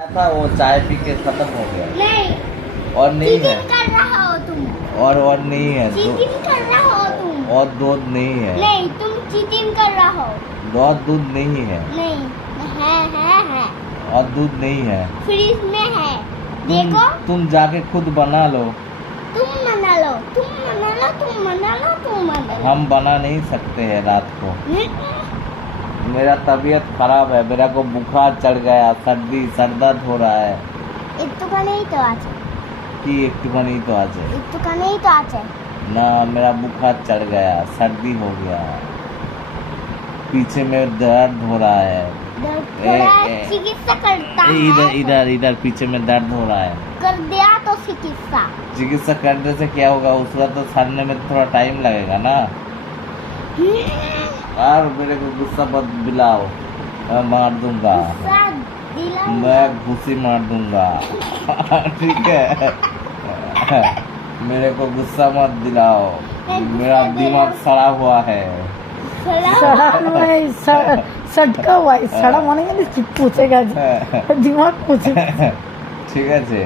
था वो चाय पी के खत्म हो गया। नहीं, और नहीं है, चीटिंग कर रहा हो तुम। और नहीं है, चीटिंग कर रहा हो तुम। और दूध नहीं है, नहीं, तुम चीटिंग कर रहा हो। और दूध नहीं है, नहीं, है। और दूध नहीं है। फ्रिज में है, देखो। तुम जाके खुद बना लो। तुम मना लो। हम बना नहीं सकते हैं रात को। मेरा तबीयत खराब है, मेरा को बुखार चढ़ गया, सर्दी सर दर्द हो रहा है। একটুখানেই তো আছে। कि একটুখানি तो আছে একটুখানেই তো আছে। ना, मेरा बुखार चढ़ गया, सर्दी हो गया, पीछे में दर्द हो रहा है। थोड़ा चिकित्सा करता है। इधर इधर इधर पीछे में दर्द हो रहा है। कर दिया तो चिकित्सा। चिकित्सा करने से क्या होगा, उसका तो सड़ने में थोड़ा टाइम लगेगा ना। और मेरे को गुस्सा मत दिलाओ, मैं मार दूंगा, गुस्सा दिलाऊंगा। मैं घुसी मार दूंगा। ठीक है, मेरे को गुस्सा मत दिलाओ, मेरा दिमाग सड़ा हुआ है। सड़ा सटका हुआ है, सड़ा माने कि पूछेगा दिमाग पूछे। ঠিক আছে,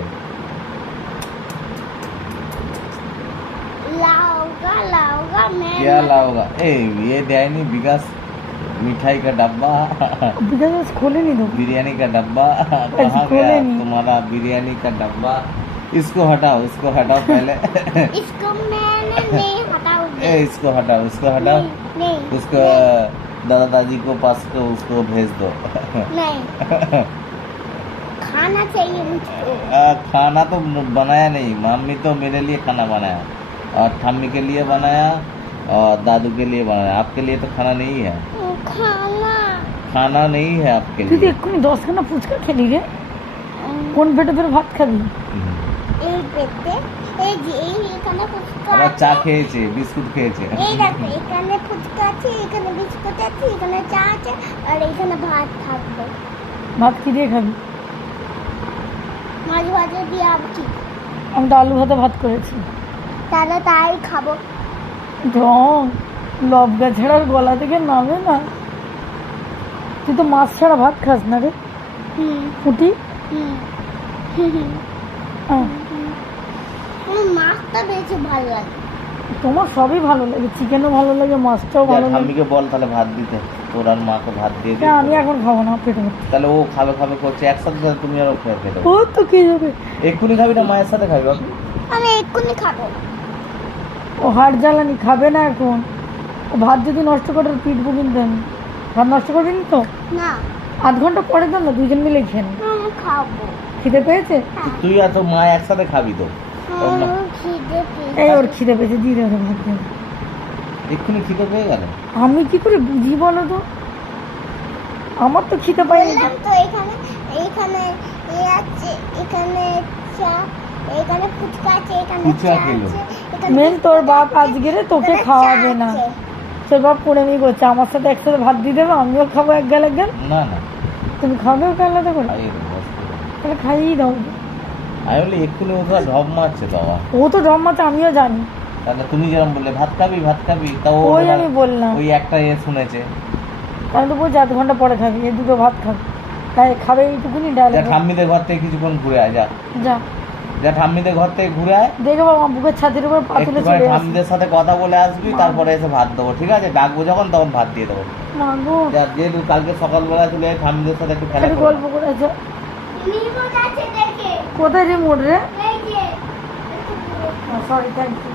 लाऊंगा मैं। क्या लाओगा? ए ये देनी विकास मिठाई का डब्बा, विकास खोले नहीं दो। बिरयानी का डब्बा कहाँ खोले गया नहीं। तुम्हारा बिरयानी का डब्बा? इसको हटाओ पहले। इसको मैंने नहीं हटाऊंगी। ए इसको हटाओ, नहीं। उसको दादा दादी को पास को उसको भेज दो। नहीं, खाना चाहिए मुझको। खाना तो बनाया नहीं, मम्मी तो मेरे लिए खाना बनाया, और ठम्मी के लिए बनाया, और दादू के लिए बनाया। आपके लिए तो खाना नहीं है। खाना नहीं है आपके তুই लिए। এক্ষুনি 10খানা ফুচকা খেলি রে, কোন পেটে তোর ভাত খাবি? এই পেটে এখানে ফুচকা আবার চা আছে। খেয়েছে, বিস্কুট খেয়েছে। এই দেখো, এখানে ফুচকা আছে, এখানে বিস্কুট আছে, এখানে চা আছে, আর এখানে ভাত থাকবে। ভাত কি দিয়ে খাবি? মাছ ভাজা দিয়ে আর কি? আমি তো আলু ভাতে ভাত করেছি। তাহলে তাই খাবো। ঢং, লবগা ছাড়ার গলা থেকে নামে না। তুই তো মাছ ছাড়া ভাত খাস না রে ফুটি। মাছটা বেশি ভালো লাগে। তোমার সবই ভালো লাগে, চিকেনও ভালো লাগে, মাছটাও ভালো লাগে। ঠাম্মিকে বল তাহলে ভাত দিতে, তোর আর মাকে ভাত দিয়ে দে। আমি এখন খাবো না, পেটে ভর্তি। তাহলে ও খাবে করছে, একসাথে তাহলে তুমি আরও খেয়ে দেবো। ও তো কি যাবে, এক্ষুনি খাবি না মায়ের সাথে খাবি? বাবু আমি এক্ষুনি খাবো। ও হাট জ্বালানি খাবে না এখন। ও ভাত যদি নষ্ট করে পিটবো কিন্তু আমি। ভাত নষ্ট করবি না তো? না, আধ ঘন্টা পরে দেন না, দুজন মিলে খেয়ে নি। আমি খাবো। খিদে পেয়েছে? তুই আর তোর মা একসাথে খাবি তো। খিদে পেয়েছে। এই ওর খিদে পেয়েছে, দিয়ে দেবে ভাত দিয়ে। এক্ষুনি খিদে পেয়ে গেল। আমি কি করে বুঝি বলো তো, আমার তো খিদে পাইনি। বললাম তো, এখানে আছে, এখানে চা, এখানে ফুচকা আছে, এখানে ফুচকা চা খেলো। আছে, এখানে মেন তোর বাপ আজকে রে তোকে এখানে চা খাওয়াবে না। আছে। তোর বাপ করে নি করছে, আমার সাথে একসাথে ভাত দিয়ে দেবে, আমিও খাবো এক গাল। না তুমি খাবে ওকে আলাদা করে? খাইয়ে দেবো। তাহলে খাইয়েই দাও। আমি বলি এক্ষুনি ও তো ঢপ মারছে তো আবার। ও তো ড্রম মাছে, আমিও জানি। তাহলে তুমি যেরকম বললে ভাত খাবি তা ও ওই আমি বললাম, ওই একটা শুনেছে। আমি তো বলছি আধ ঘন্টা পরে খাবি, এই দুটো ভাত খাবি। তাই খাবে এইটুকুনি ডাল। যা ঠাম্মিদের ঘর থেকে কিছুক্ষণ ঘুরে আয়, যা যা ঠাম্মিদের ঘর থেকে ঘুরে আয়, দেখে বাবা বুকের ছাতির উপর পা তুলে একটুখানি চলে আসি। ঠাম্মিদের সাথে কথা বলে আসবি, তারপরে এসে ভাত দেবো, ঠিক আছে? ডাকবো যখন তখন ভাত দিয়ে দেবো। মা গো, যেহেতু কালকে সকালবেলা চলে ঠাম্মিদের সাথে একটু খেলা একটু করবো। গল্প করে আছে। নিমো আছে দেখে। কোথায় রে মোড় রে? এই যে সরি, থ্যাংক ইউ।